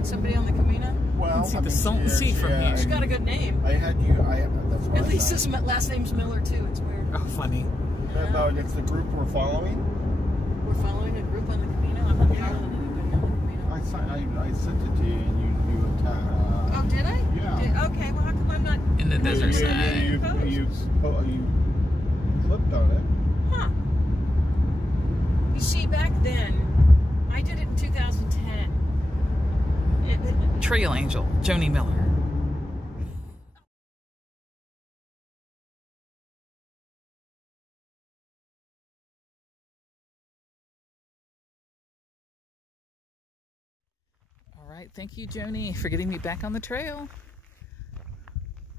following somebody on the Camino? Well, you can see the Salton Sea from here. She's got a good name. That's why At least his last name's Miller, too. It's weird. Oh, funny. No, it's the group we're following. We're following a group on the Camino? I'm not following anybody on the Camino. I sent it to you and you attacked. Oh, did I? Yeah. Okay, well, how come I'm not... In the desert side. You clicked on it. Huh. You see, back then, I did it in 2010. Trail Angel, Joni Miller. All right, thank you, Joni, for getting me back on the trail.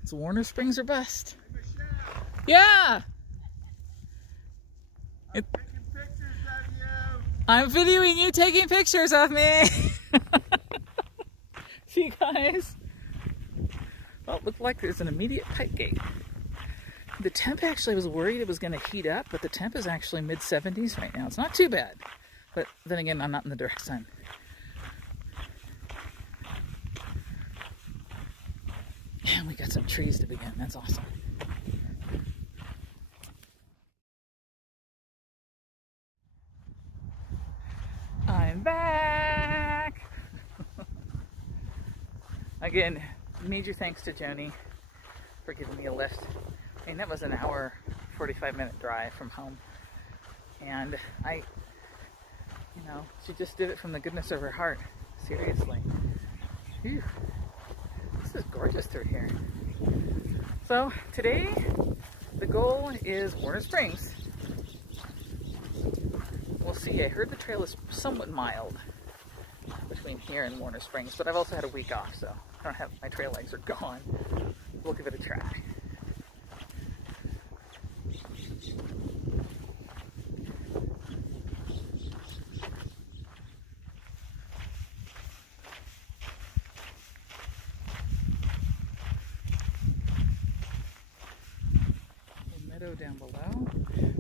It's Warner Springs or bust. Yeah! I'm taking pictures of you. I'm videoing you taking pictures of me. See, guys? Well, it looked like there's an immediate pipe gate. The temp actually, I was worried it was going to heat up, but the temp is actually mid-70s right now. It's not too bad. But then again, I'm not in the direct sun. And we got some trees to begin. That's awesome. I'm back! Again, major thanks to Joni for giving me a lift. I mean, that was an hour, 45-minute drive from home. And she just did it from the goodness of her heart. Seriously. Whew. This is gorgeous through here. So, today, the goal is Warner Springs. We'll see. I heard the trail is somewhat mild between here and Warner Springs, but I've also had a week off, so I don't have, my trail legs are gone. We'll give it a try. The meadow down below.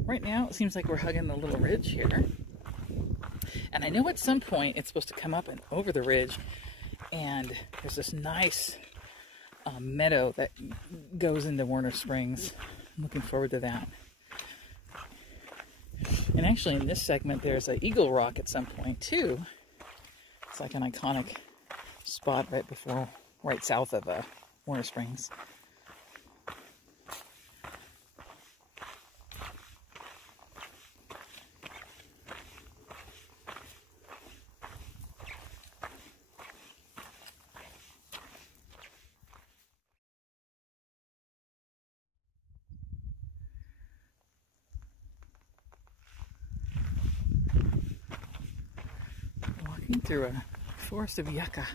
Right now, it seems like we're hugging the little ridge here. And I know at some point it's supposed to come up and over the ridge, and there's this nice meadow that goes into Warner Springs. I'm looking forward to that. And actually in this segment there's an Eagle Rock at some point too. It's like an iconic spot right south of Warner Springs. Through a forest of yucca.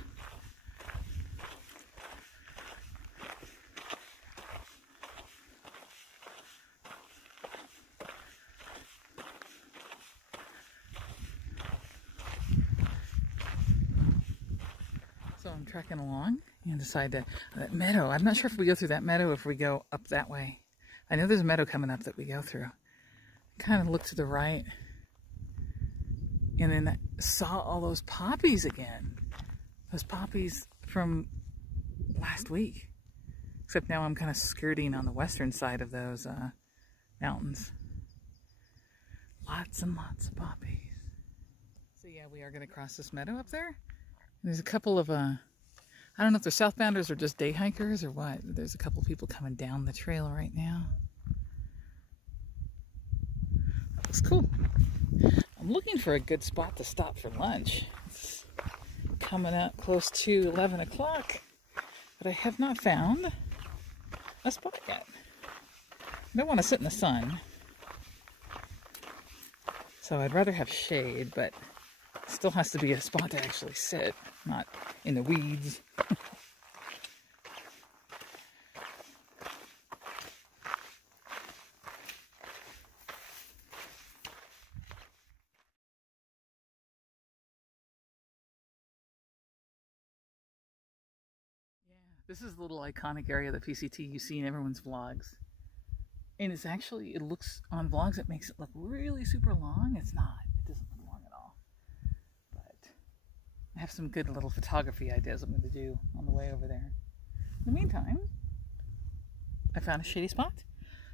So I'm trekking along and decide to that meadow. I'm not sure if we go through that meadow or if we go up that way. I know there's a meadow coming up that we go through. Kind of look to the right. And then I saw all those poppies again. Those poppies from last week. Except now I'm kind of skirting on the western side of those mountains. Lots and lots of poppies. So yeah, we are going to cross this meadow up there. And there's a couple of, I don't know if they're southbounders or just day hikers or what. There's a couple people coming down the trail right now. That looks cool. I'm looking for a good spot to stop for lunch. It's coming up close to 11 o'clock, but I have not found a spot yet. I don't want to sit in the sun, so I'd rather have shade, but it still has to be a spot to actually sit, not in the weeds. This is the little iconic area of the PCT you see in everyone's vlogs. And it's actually, it looks on vlogs, it makes it look really super long. It's not. It doesn't look long at all. But I have some good little photography ideas I'm going to do on the way over there. In the meantime, I found a shady spot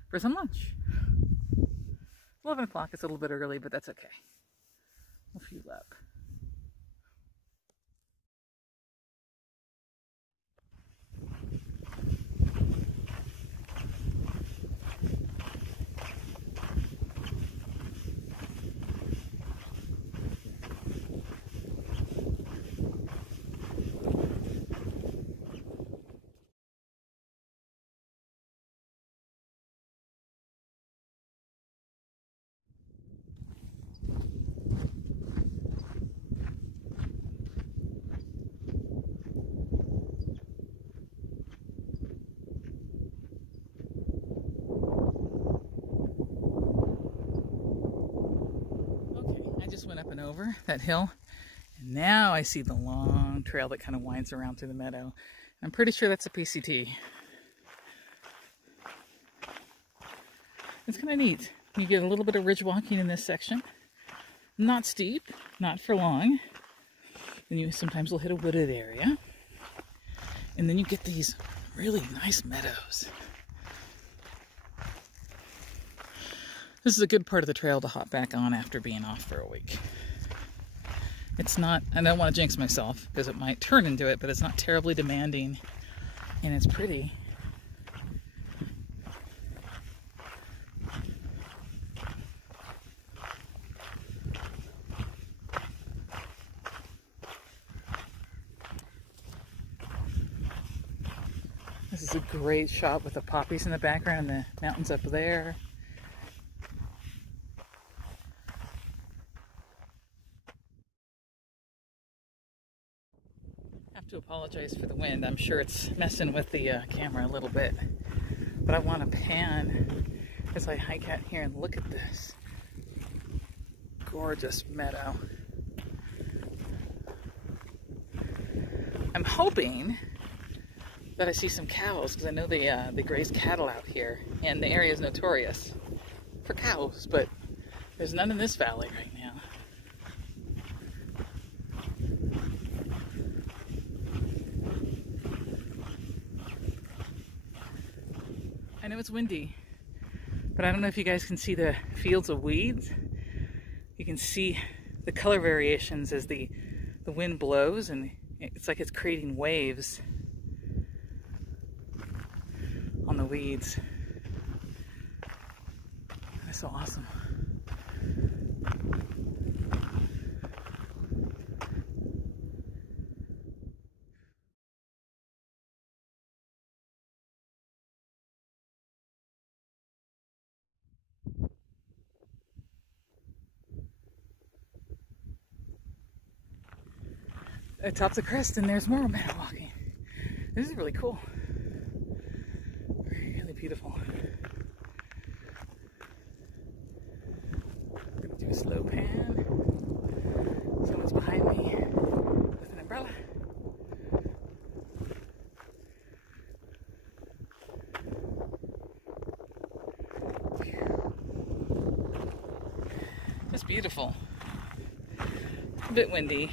for some lunch. 11 o'clock, it's a little bit early, but that's okay. We'll fuel up. Went up and over that hill, and now I see the long trail that kind of winds around through the meadow. I'm pretty sure that's a PCT. It's kind of neat. You get a little bit of ridge walking in this section. Not steep, not for long. Then you sometimes will hit a wooded area, and then you get these really nice meadows. This is a good part of the trail to hop back on after being off for a week. It's not, I don't want to jinx myself because it might turn into it, but it's not terribly demanding, and it's pretty. This is a great shot with the poppies in the background and the mountains up there. To apologize for the wind. I'm sure it's messing with the camera a little bit, but I want to pan as I hike out here and look at this gorgeous meadow. I'm hoping that I see some cows because I know they graze cattle out here, and the area is notorious for cows, but there's none in this valley right now. I know it's windy, but I don't know if you guys can see the fields of weeds. You can see the color variations as the wind blows, and it's like it's creating waves on the weeds. That's so awesome. Atop the crest, and there's more meadow walking. This is really cool. Really beautiful. I'm gonna do a slow pan. Someone's behind me with an umbrella. It's beautiful. A bit windy,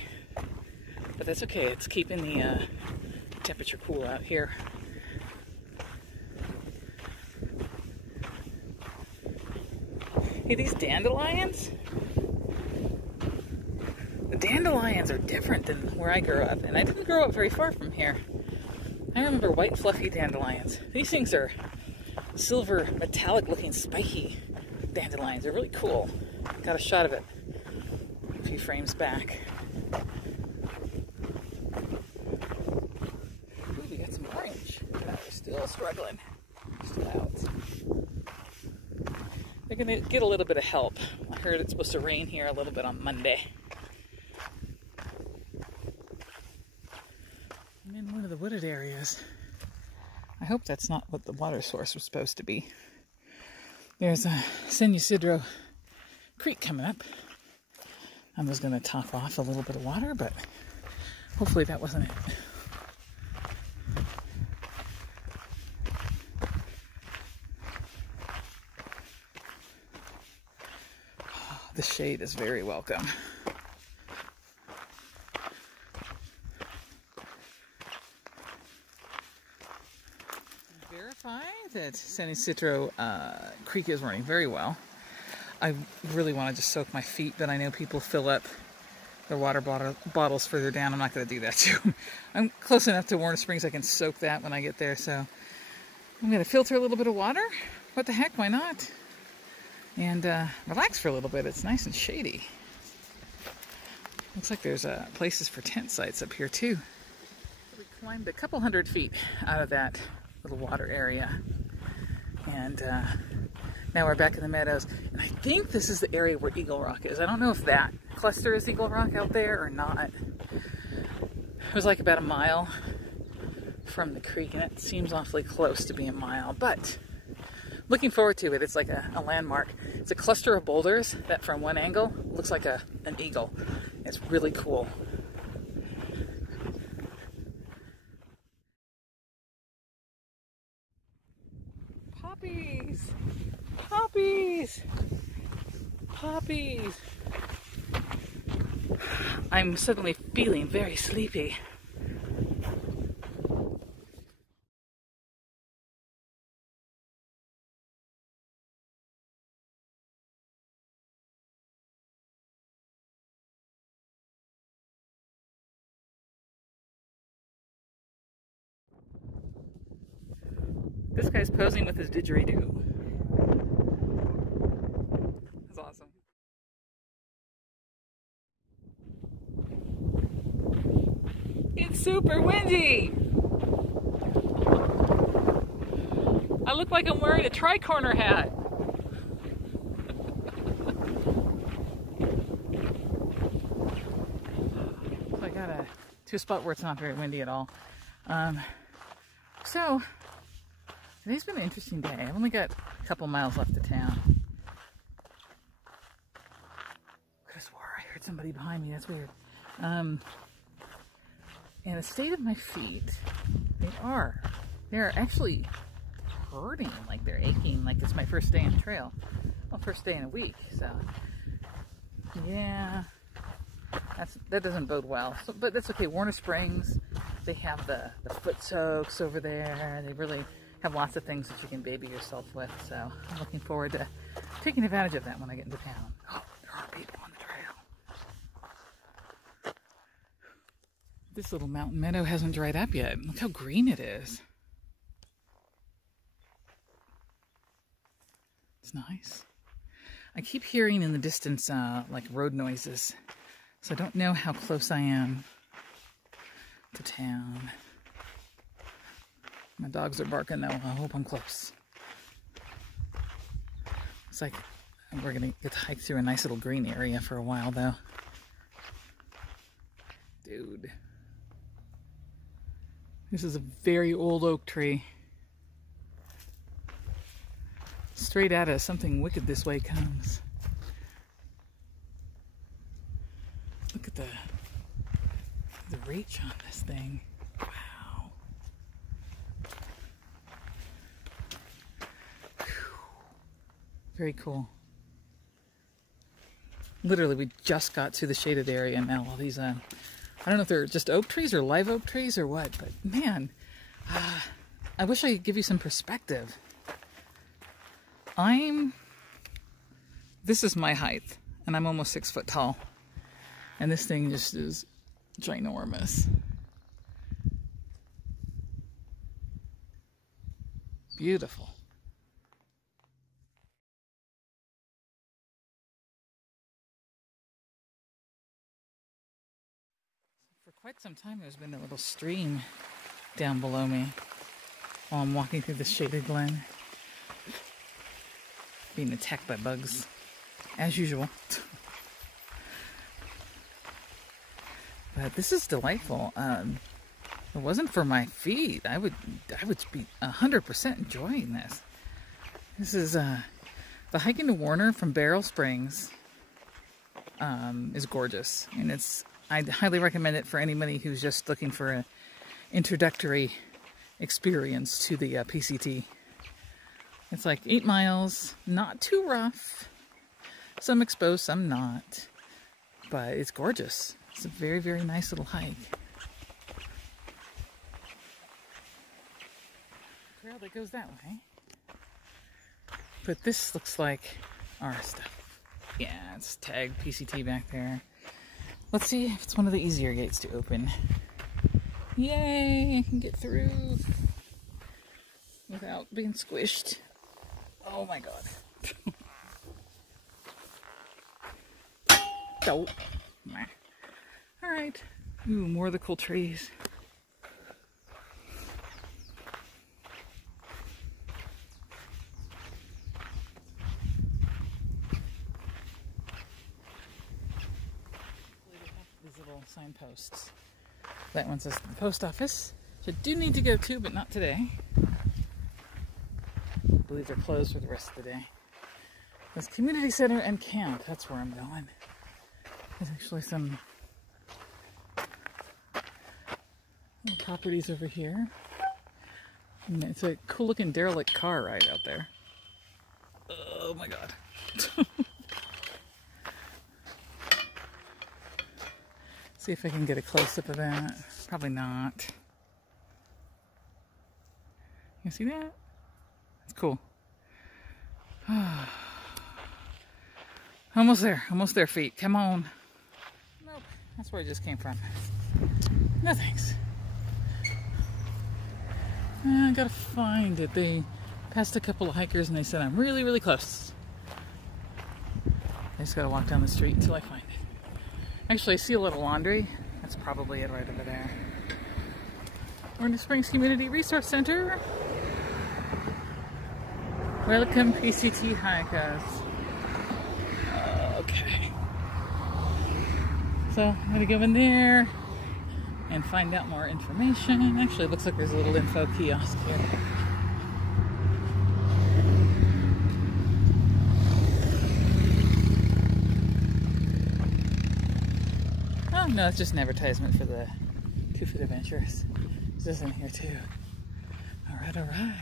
but that's okay. It's keeping the temperature cool out here. Hey, these dandelions? The dandelions are different than where I grew up, and I didn't grow up very far from here. I remember white fluffy dandelions. These things are silver metallic looking spiky dandelions. They're really cool. Got a shot of it a few frames back. Ooh, we got some orange. We're still struggling. Still out. They're gonna get a little bit of help. I heard it's supposed to rain here a little bit on Monday. I'm in one of the wooded areas. I hope that's not what the water source was supposed to be. There's a San Ysidro Creek coming up. I was going to top off a little bit of water, but hopefully that wasn't it. Oh, the shade is very welcome. find that San Isidro Creek is running very well. I really want to just soak my feet, but I know people fill up their water bottles further down. I'm not going to do that too. I'm close enough to Warner Springs I can soak that when I get there, so I'm going to filter a little bit of water. What the heck, why not? And relax for a little bit. It's nice and shady. Looks like there's places for tent sites up here too. We climbed a couple hundred feet out of that little water area, and now we're back in the meadows. And I think this is the area where Eagle Rock is. I don't know if that cluster is Eagle Rock out there or not. It was like about a mile from the creek, and it seems awfully close to be a mile, but looking forward to it. It's like a landmark. It's a cluster of boulders that from one angle looks like an eagle. It's really cool. Poppies! Poppies! Poppies! I'm suddenly feeling very sleepy. This guy's posing with his didgeridoo. That's awesome. It's super windy! I look like I'm wearing a tri-corner hat. So I got to a spot where it's not very windy at all. So today's been an interesting day. I've only got a couple miles left to town. I could have swore I heard somebody behind me. That's weird. And the state of my feet, they're actually hurting, like they're aching, like it's my first day on the trail. Well, first day in a week, so yeah, that doesn't bode well. So, but that's okay. Warner Springs, they have the foot soaks over there. They really have lots of things that you can baby yourself with, so I'm looking forward to taking advantage of that when I get into town. Oh, there are people on the trail. This little mountain meadow hasn't dried up yet. Look how green it is. It's nice. I keep hearing in the distance like road noises, so I don't know how close I am to town. My dogs are barking though. I hope I'm close. It's like we're gonna get to hike through a nice little green area for a while though. Dude. This is a very old oak tree. Straight out of Something Wicked This Way Comes. Look at the reach on this thing. Wow. Whew. Very cool. Literally, we just got to the shaded area and now all these, I don't know if they're just oak trees or live oak trees or what, but man, I wish I could give you some perspective. This is my height, and I'm almost 6 foot tall. And this thing just is ginormous. Beautiful. For quite some time, there's been a little stream down below me while I'm walking through this shaded glen. Being attacked by bugs, as usual. But this is delightful. If it wasn't for my feet, I would be 100% enjoying this. This is the hiking to Warner from Barrel Springs is gorgeous, and I'd highly recommend it for anybody who's just looking for an introductory experience to the PCT. It's like 8 miles, not too rough. Some exposed, some not. But it's gorgeous. It's a very, very nice little hike. trail that goes that way. But this looks like our stuff. Yeah, it's tagged PCT back there. Let's see if it's one of the easier gates to open. Yay, I can get through without being squished. Oh my god. Oh. Alright. Ooh, more of the cool trees. These little signposts. That one says the post office, which I do need to go to, but not today. I believe they're closed for the rest of the day. There's community center and camp. That's where I'm going. There's actually some little properties over here. And it's a cool looking derelict car right out there. Oh my god. See if I can get a close-up of that. Probably not. You see that? It's cool. Almost there, feet. Come on. Nope, that's where I just came from. No thanks. I gotta find it. They passed a couple of hikers and they said I'm really, really close. I just gotta walk down the street until I find it. Actually, I see a little laundry. That's probably it right over there. Orange Springs Community Resource Center. Welcome, PCT hikers. Okay. So I'm gonna go in there and find out more information. Actually, it looks like there's a little info kiosk here. Oh no, it's just an advertisement for the 2 Foot Adventures. It's just in here too. Alright, alright.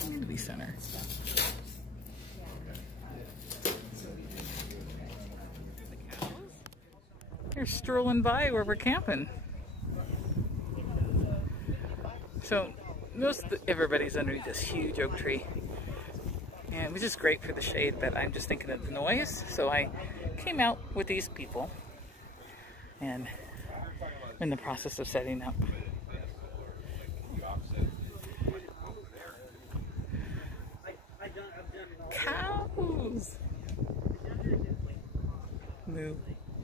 Community center. They're strolling by where we're camping. So everybody's underneath this huge oak tree. And which is great for the shade, but I'm just thinking of the noise. So I came out with these people and I'm in the process of setting up. Cows! Moo.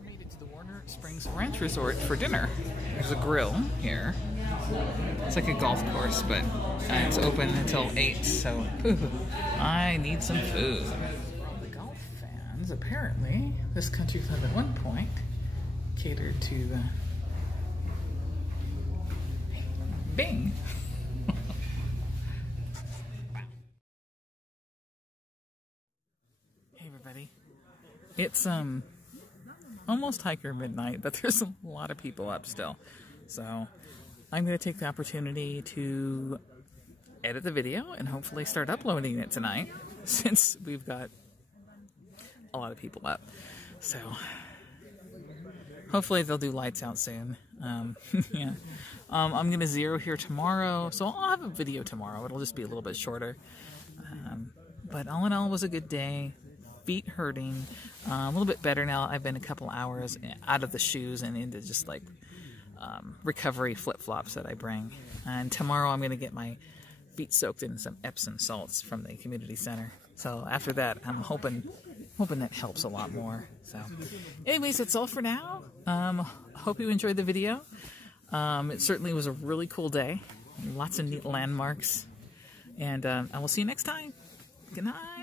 Made it to the Warner Springs Ranch Resort for dinner. There's a grill here. It's like a golf course, but it's open until 8, so I need some food. The golf fans, apparently, this country club at one point catered to Bing. Hey everybody. It's almost hiker midnight, but there's a lot of people up still. So I'm going to take the opportunity to edit the video and hopefully start uploading it tonight since we've got a lot of people up. So hopefully they'll do lights out soon. Yeah. I'm going to zero here tomorrow, so I'll have a video tomorrow. It'll just be a little bit shorter. But all in all, it was a good day. Feet hurting. A little bit better now. I've been a couple hours out of the shoes and into just like recovery flip-flops that I bring. And tomorrow I'm going to get my feet soaked in some Epsom salts from the community center. So after that, I'm hoping that helps a lot more. So anyways, that's all for now. Hope you enjoyed the video. It certainly was a really cool day. Lots of neat landmarks. And I will see you next time. Good night.